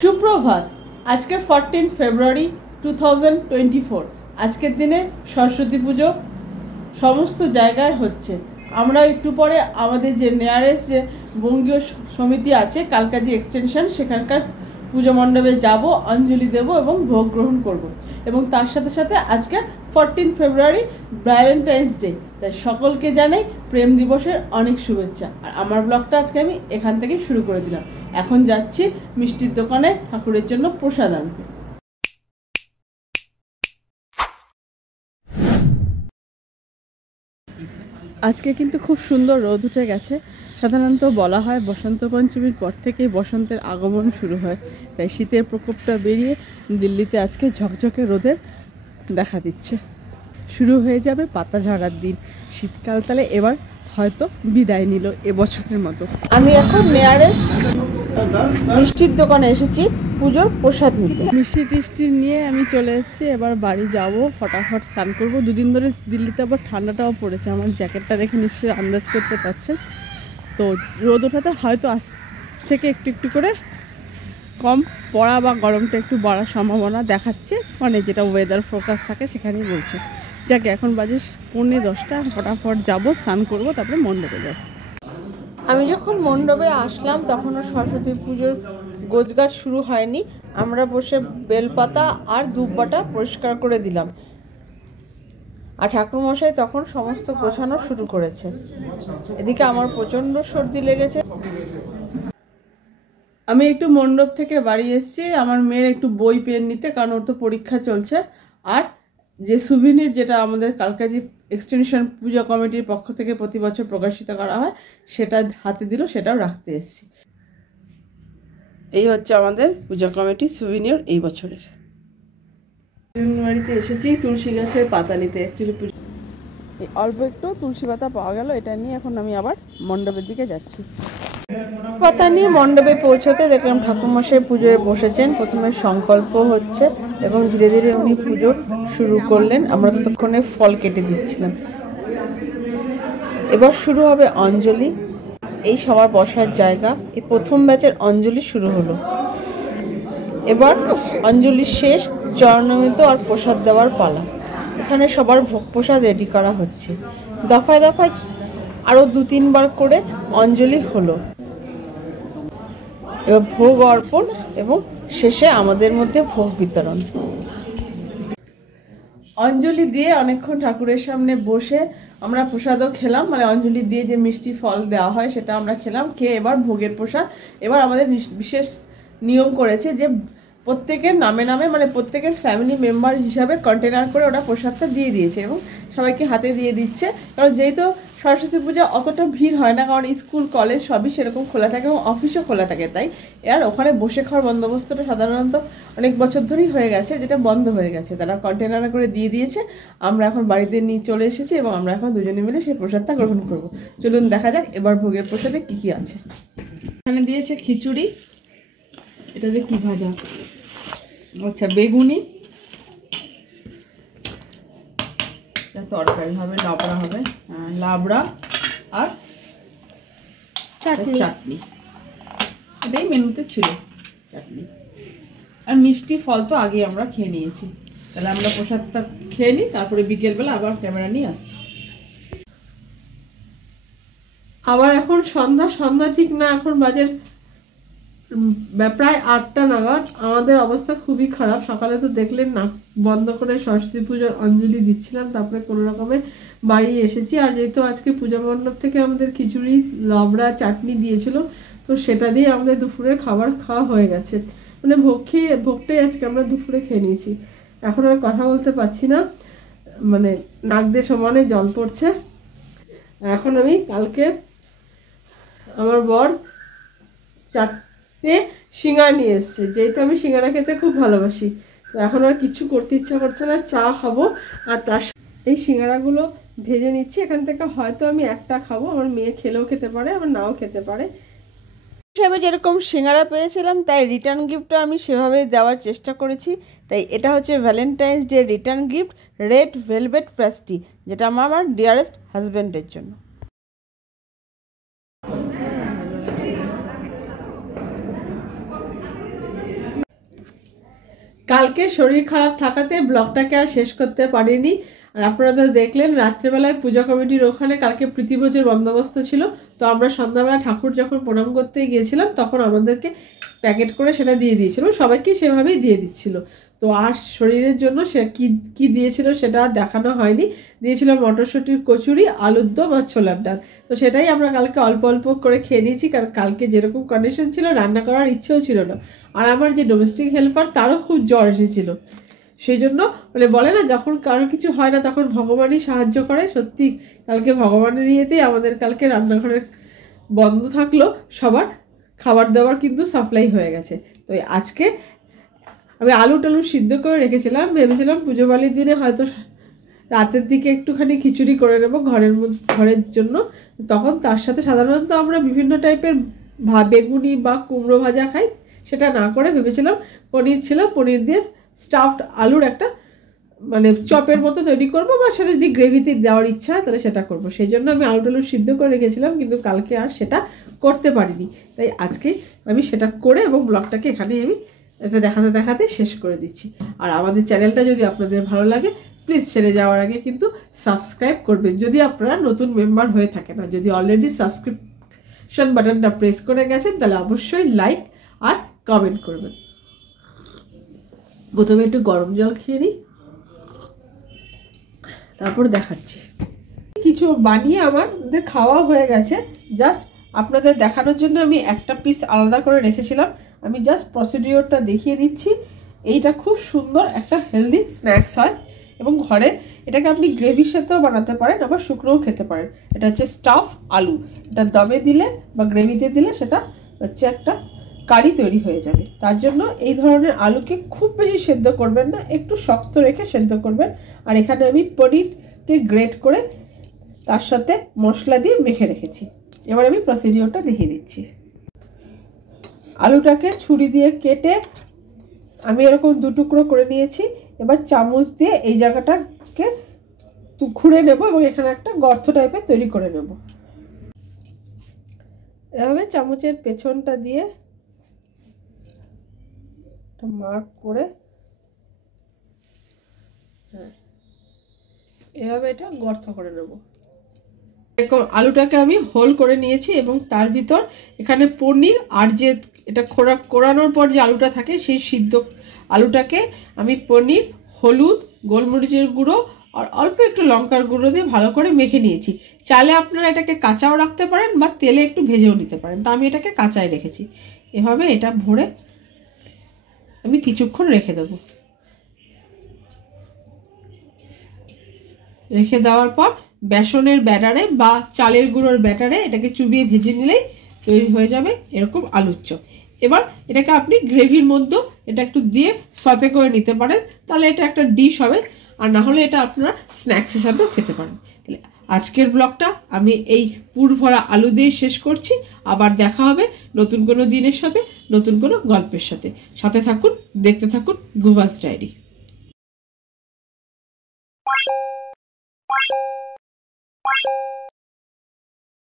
সুপ্রভাত। আজকে 14 ফেব্রুয়ারি 2024। আজকের দিনে সরস্বতী পুজো সমস্ত জায়গায় হচ্ছে। আমরা একটু পরে আমাদের যে নিয়ারেস্ট যে বঙ্গীয় সমিতি আছে কালকাজি এক্সটেনশন, সেখানকার পুজো মণ্ডপে যাব, অঞ্জলি দেব এবং ভোগ গ্রহণ করব। এবং তার সাথে সাথে আজকে 14 ফেব্রুয়ারি ভ্যালেন্টাইন্স ডে, তাই সকলকে জানাই প্রেম দিবসের অনেক শুভেচ্ছা। আর আমার ব্লগটা আজকে আমি এখান থেকে শুরু করে দিলাম। এখন যাচ্ছি মিষ্টির দোকানে ঠাকুরের জন্য প্রসাদ আনতে। আজকে কিন্তু খুব সুন্দর রোদ উঠে গেছে। সাধারণত বলা হয় বসন্ত পঞ্চমীর পর থেকেই বসন্তের আগমন শুরু হয়, তাই শীতের প্রকোপটা বেরিয়ে দিল্লিতে আজকে ঝকঝকে রোদের দেখা দিচ্ছে। শুরু হয়ে যাবে পাতা ঝরার দিন। শীতকাল তাহলে এবার হয়তো বিদায় নিল এবছরের মতো। আমি এখন নিয়ারেস্ট মিষ্টির দোকানে এসেছি পুজোর প্রসাদ নিতে। মিষ্টি টিষ্টি নিয়ে আমি চলে এসেছি। এবার বাড়ি যাব, ফটাফট স্নান করবো। দুদিন ধরে দিল্লিতে আবার ঠান্ডাটাও পড়েছে। আমার জ্যাকেটটা দেখে নিশ্চয়ই আন্দাজ করতে পারছেন। তো রোদ ওঠাতে হয়তো আজ থেকে একটু একটু করে কম পড়া বা গরমটা একটু বাড়ার সম্ভাবনা দেখাচ্ছে, মানে যেটা ওয়েদার ফোরকাস্ট থাকে সেখানেই বলছে। যাকে এখন বাজে 9:45, ফটাফট যাব, স্নান করবো, তারপরে মণ্ডপে যাব। আমি যখন মণ্ডপে আসলাম তখনও সরস্বতী পুজোর গোছগাছ শুরু হয়নি। আমরা বসে বেলপাতা আর দুব্বাটা পরিষ্কার করে দিলাম, আর ঠাকুরমশাই তখন সমস্ত গোছানো শুরু করেছে। এদিকে আমার প্রচণ্ড সর্দি লেগেছে। আমি একটু মণ্ডপ থেকে বাড়ি এসেছি আমার মেয়ের একটু বই পেন নিতে, কারণ ওর তো পরীক্ষা চলছে। আর যে সুভিনির, যেটা আমাদের কালকাজি এক্সটেনশন পূজা কমিটির পক্ষ থেকে প্রতি বছর প্রকাশিত করা হয়, সেটা হাতে দিল, সেটাও রাখতে এসেছি। এই হচ্ছে আমাদের পূজা কমিটির সুভিনির এই বছরের। বাড়িতে এসেছি তুলসী গাছের পাতা নিতে। অ্যাকচুয়ালি অল্প একটু তুলসী পাতা পাওয়া গেল, এটা নিয়ে এখন আমি আবার মণ্ডপের দিকে যাচ্ছি। পাতা নিয়ে মণ্ডপে পৌঁছতে দেখলাম ঠাকুরমশাই পুজোয় বসেছেন। প্রথমে সংকল্প হচ্ছে এবং ধীরে ধীরে উনি পুজো শুরু করলেন। আমরা ততক্ষণে ফল কেটে দিচ্ছিলাম। এবার শুরু হবে অঞ্জলি। এই সবার বসার জায়গা। এই প্রথম ব্যাচের অঞ্জলি শুরু হলো। এবার অঞ্জলি শেষ, চরণামৃত আর প্রসাদ দেওয়ার পালা। এখানে সবার ভোগ প্রসাদ রেডি করা হচ্ছে। দফায় দফায় আরও 2-3 বার করে অঞ্জলি হলো। এবার ভোগ অর্পণ এবং শেষে আমাদের মধ্যে ভোগ বিতরণ। অঞ্জলি দিয়ে অনেকক্ষণ ঠাকুরের সামনে বসে আমরা প্রসাদও খেলাম, মানে অঞ্জলি দিয়ে যে মিষ্টি ফল দেওয়া হয় সেটা আমরা খেলাম। খেয়ে এবার ভোগের প্রসাদ। এবার আমাদের বিশেষ নিয়ম করেছে যে প্রত্যেকের নামে নামে, মানে প্রত্যেকের ফ্যামিলি মেম্বার হিসাবে কন্টেনার করে ওরা প্রসাদটা দিয়ে দিয়েছে এবং সবাইকে হাতে দিয়ে দিচ্ছে। কারণ যেহেতু সরস্বতী পূজা অতটা ভিড় হয় না, কারণ স্কুল কলেজ সবই সেরকম খোলা থাকে এবং অফিসও খোলা থাকে, তাই আর ওখানে বসে খাওয়ার বন্দোবস্তটা সাধারণত অনেক বছর ধরেই হয়ে গেছে, যেটা বন্ধ হয়ে গেছে। তারা কন্টেনারে করে দিয়ে দিয়েছে। আমরা এখন বাড়িতে নিয়ে চলে এসেছি এবং আমরা এখন দুজনে মিলে সেই প্রসাদটা গ্রহণ করব। চলুন দেখা যাক এবার ভোগের প্রসাদে কি কি আছে। এখানে দিয়েছে খিচুড়ি, এটাতে কি ভাজা, আচ্ছা বেগুনি, তরকারি হবে, লাবড়া হবে, লাবড়া আর চাটনি। এটাই মেনুতে ছিল, চাটনি আর মিষ্টি ফল তো আগে আমরা খেয়ে নিয়েছি। তাহলে আমরা প্রসাদটা খেয়ে নিই, তারপরে বিকেলবেলা আবার ক্যামেরা নিয়ে আসছি। আবার এখন সন্ধ্যা ঠিক না, এখন বাজে প্রায় 8টা নাগাদ। আমাদের অবস্থা খুবই খারাপ। সকালে তো দেখলেন না, বন্ধ করে সরস্বতী পুজোর অঞ্জলি দিচ্ছিলাম, তারপরে কোনো রকমে বাড়ি এসেছি। আর যেহেতু আজকে পূজা মণ্ডপ থেকে আমাদের খিচুড়ি, লাবড়া, চাটনি দিয়েছিল, তো সেটা দিয়ে আমাদের দুপুরের খাবার খাওয়া হয়ে গেছে। মানে ভোগটাই আজকে আমরা দুপুরে খেয়ে নিয়েছি। এখন আর কথা বলতে পারছি না, মানে নাক দিয়ে সমানে জল পড়ছে। এখন আমি কালকে আমার বর সিঙ্গারা নিয়ে এসছে, যেহেতু আমি সিঙ্গারা খেতে খুব ভালোবাসি। তো এখন আর কিছু করতে ইচ্ছা করছে না, চা খাবো আর তার এই সিঙ্গারাগুলো ভেজে নিচ্ছি। এখান থেকে হয়তো আমি একটা খাবো, আমার মেয়ে খেলেও খেতে পারে, আমার নাও খেতে পারে। হিসাবে যেরকম সিঙ্গারা পেয়েছিলাম, তাই রিটার্ন গিফটটা আমি সেভাবেই দেওয়ার চেষ্টা করেছি। তাই এটা হচ্ছে Valentine's day return gift, red velvet pastry, যেটা আমার ডিয়ারেস্ট হাজব্যান্ডের জন্য। কালকে শরীর খারাপ থাকাতে ব্লগটাকে আর শেষ করতে পারিনি। আর আপনারা তো দেখলেন রাত্রেবেলায় পূজা কমিটির ওখানে কালকে প্রীতিভোজের বন্দোবস্ত ছিল। তো আমরা সন্ধ্যাবেলা ঠাকুর যখন প্রণাম করতে গিয়েছিলাম তখন আমাদেরকে প্যাকেট করে সেটা দিয়ে দিয়েছিল, সবাইকে সেভাবেই দিয়ে দিচ্ছিল। তো আর শরীরের জন্য সে কি দিয়েছিল সেটা দেখানো হয়নি। দিয়েছিল মটরশুঁটির কচুরি, আলুর দম আর ছোলার ডাল। তো সেটাই আমরা কালকে অল্প অল্প করে খেয়ে নিয়েছি, কারণ কালকে যেরকম কন্ডিশন ছিল রান্না করার ইচ্ছেও ছিল না। আর আমার যে ডোমেস্টিক হেল্পার তারও খুব জ্বর এসেছিল। সেই জন্য বলে না, যখন কারো কিছু হয় না তখন ভগবানই সাহায্য করে। সত্যি কালকে ভগবানের ইয়েতেই আমাদের কালকে রান্নাঘরের বন্ধ থাকলো, সবার খাবার দাবার কিন্তু সাপ্লাই হয়ে গেছে। তো আজকে আমি আলু টালু সিদ্ধ করে রেখেছিলাম, ভেবেছিলাম পুজো বালির দিনে হয়তো রাতের দিকে একটুখানি খিচুড়ি করে নেবো ঘরের জন্য। তখন তার সাথে সাধারণত আমরা বিভিন্ন টাইপের বেগুনি বা কুমড়ো ভাজা খাই, সেটা না করে ভেবেছিলাম পনির ছিল, পনির দিয়ে স্টাফড আলুর একটা চপের মতো তৈরি করবো, বা সেটা যদি গ্রেভিতে দেওয়ার ইচ্ছা হয় তাহলে সেটা করবো। সেই জন্য আমি আলু টালু সিদ্ধ করে রেখেছিলাম, কিন্তু কালকে আর সেটা করতে পারিনি। তাই আজকে আমি সেটা করে এবং ব্লগটাকে এখানে আমি এটা দেখাতে শেষ করে দিচ্ছি। আর আমাদের চ্যানেলটা যদি আপনাদের ভালো লাগে প্লিজ ছেড়ে যাওয়ার আগে কিন্তু সাবস্ক্রাইব করবেন যদি আপনারা নতুন মেম্বার হয়ে থাকেন। আর যদি অলরেডি সাবস্ক্রিপশন বাটনটা প্রেস করে গেছেন তাহলে অবশ্যই লাইক আর কমেন্ট করবেন। প্রথমে একটু গরম জল খেয়ে নিই, তারপর দেখাচ্ছি। কিছু বানিয়ে আমাদের খাওয়া হয়ে গেছে, জাস্ট আপনাদের দেখানোর জন্য আমি একটা পিস আলাদা করে রেখেছিলাম। আমি জাস্ট প্রসিডিওরটা দেখিয়ে দিচ্ছি। এইটা খুব সুন্দর একটা হেলদি স্ন্যাক্স হয় এবং ঘরে এটাকে আপনি গ্রেভির সাথেও বানাতে পারেন, আবার শুকনোও খেতে পারেন। এটা হচ্ছে স্টাফ আলু। এটা দমে দিলে বা গ্রেভিতে দিলে সেটা হচ্ছে একটা কারি তৈরি হয়ে যাবে। তার জন্য এই ধরনের আলুকে খুব বেশি সেদ্ধ করবেন না, একটু শক্ত রেখে সেদ্ধ করবেন। আর এখানে আমি পনিরকে গ্রেট করে তার সাথে মশলা দিয়ে মেখে রেখেছি। এবার আমি প্রসিডিওরটা দেখিয়ে দিচ্ছি। আলুটাকে ছুরি দিয়ে কেটে আমি এরকম দু টুকরো করে নিয়েছি। এবার চামচ দিয়ে এই জায়গাটাকে খুঁড়ে নেব এবং এখানে একটা গর্ত টাইপের তৈরি করে নেব। এভাবে চামচের পেছনটা দিয়ে মার্ক করে এভাবে এটা গর্ত করে নেব। এরকম আলুটাকে আমি হোল করে নিয়েছি এবং তার ভিতর এখানে পনির আর যে এটা কোরানোর পর যে আলুটা থাকে সেই সিদ্ধ আলুটাকে আমি পনির, হলুদ, গোলমরিচের গুঁড়ো আর অল্প একটু লঙ্কার গুঁড়ো দিয়ে ভালো করে মেখে নিয়েছি। চাইলে আপনারা এটাকে কাঁচাও রাখতে পারেন বা তেলে একটু ভেজেও নিতে পারেন, তা আমি এটাকে কাঁচাই রেখেছি। এভাবে এটা ভরে আমি কিছুক্ষণ রেখে দেব। রেখে দেওয়ার পর বেসনের ব্যাটারে বা চালের গুঁড়োর ব্যাটারে এটাকে চুবিয়ে ভেজে নিলেই তৈরি হয়ে যাবে এরকম আলুর চপ। এবার এটাকে আপনি গ্রেভির মধ্যে এটা একটু দিয়ে সতে করে নিতে পারেন, তাহলে এটা একটা ডিশ হবে। আর না হলে এটা আপনারা স্ন্যাক্স হিসাবেও খেতে পারেন। তাহলে আজকের ব্লগটা আমি এই পুর ভরা আলু দিয়ে শেষ করছি। আবার দেখা হবে নতুন কোনো দিনের সাথে, নতুন কোনো গল্পের সাথে। সাথে থাকুন, দেখতে থাকুন গুভাস ডায়েরি।